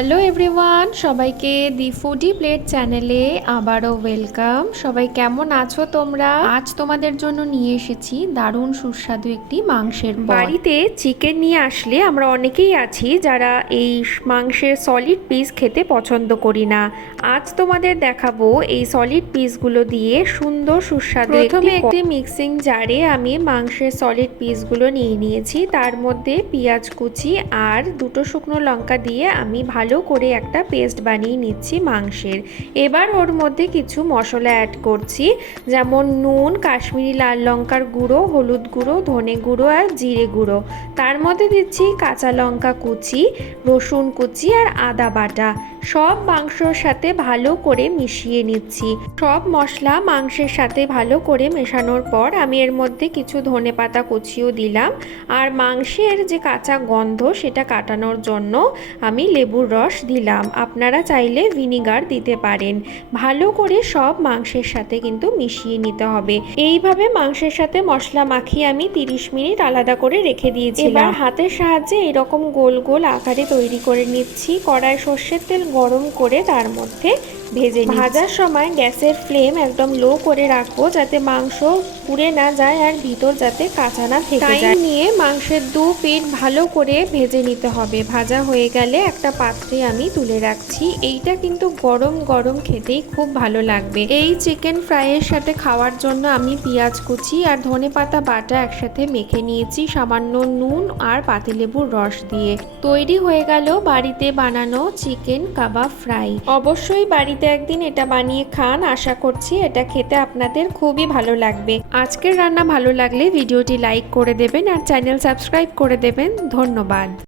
Hello everyone, সবাইকে দি foodie plate চ্যানেলে আবারও ওয়েলকাম। সবাই কেমন আছো তোমরা? আজ তোমাদের জন্য নিয়ে এসেছি দারুণ সুস্বাদু একটি মাংসের পদ। বাড়িতে চিকেন নিয়ে আসলে আমরা অনেকেই আছি যারা এই মাংসের সলিড পিস খেতে পছন্দ করি না। আজ তোমাদের দেখাবো এই সলিড পিসগুলো দিয়ে সুন্দর সুস্বাদু একটি মিক্সিং জারে আমি মাংসের সলিড পিসগুলো নিয়ে নিয়েছি। তার মধ্যে পেঁয়াজ কুচি আর দুটো শুকনো লঙ্কা দিয়ে আমি ভালো করে একটা পেস্ট বানিয়ে নিচ্ছি মাংসের। এবার ওর মধ্যে কিছু মশলা অ্যাড করছি, যেমন নুন, কাশ্মীরি লাল লঙ্কার গুঁড়ো, হলুদ গুঁড়ো, ধনে গুঁড়ো আর জিরে গুঁড়ো। তার মধ্যে দিচ্ছি কাঁচা লঙ্কা কুচি, রসুন কুচি আর আদা বাটা। সব মাংসর সাথে ভালো করে মিশিয়ে নিচ্ছি। সব মশলা মাংসের সাথে ভালো করে মেশানোর পর আমি এর মধ্যে কিছু ধনেপাতা কুচিও দিলাম। আর মাংসের যে কাঁচা গন্ধ সেটা কাটানোর জন্য আমি লেবুর রস দিলাম। আপনারা চাইলে ভিনিগার দিতে পারেন। ভালো করে সব মাংসের সাথে কিন্তু মিশিয়ে নিতে হবে। এইভাবে মাংসের সাথে মশলা মাখিয়ে আমি 30 মিনিট আলাদা করে রেখে দিয়েছিলাম। এবার হাতের সাহায্যে এরকম গোল গোল আকারে তৈরি করে নিচ্ছি। কড়ায় সর্ষের তেল গরম করে তার মধ্যে ভাজার সময় গ্যাসের ফ্লেম একদম লো করে রাখবো, যাতে মাংস পুড়ে না যায় আর ভিতর যাতে কাঁচা না থেকে যায়। নিয়ে মাংসের দু পিঠ ভালো করে ভেজে নিতে হবে। ভাজা হয়ে গেলে একটা পাত্রে আমি তুলে রাখছি। এইটা কিন্তু গরম গরম খেতেই খুব ভালো লাগবে। এই চিকেন ফ্রাইয়ের সাথে খাওয়ার জন্য আমি পেঁয়াজ কুচি আর ধনেপাতা বাটা একসাথে মেখে নিয়েছি সামান্য নুন আর পাতিলেবুর রস দিয়ে। তৈরি হয়ে গেল বাড়িতে বানানো চিকেন কাবাব ফ্রাই। অবশ্যই বাড়িতে একদিন এটা বানিয়ে খান। আশা করছি এটা খেতে আপনাদের খুবই ভালো লাগবে। আজকের রান্না ভালো লাগলে ভিডিওটি লাইক করে দেবেন আর চ্যানেল সাবস্ক্রাইব করে দেবেন। ধন্যবাদ।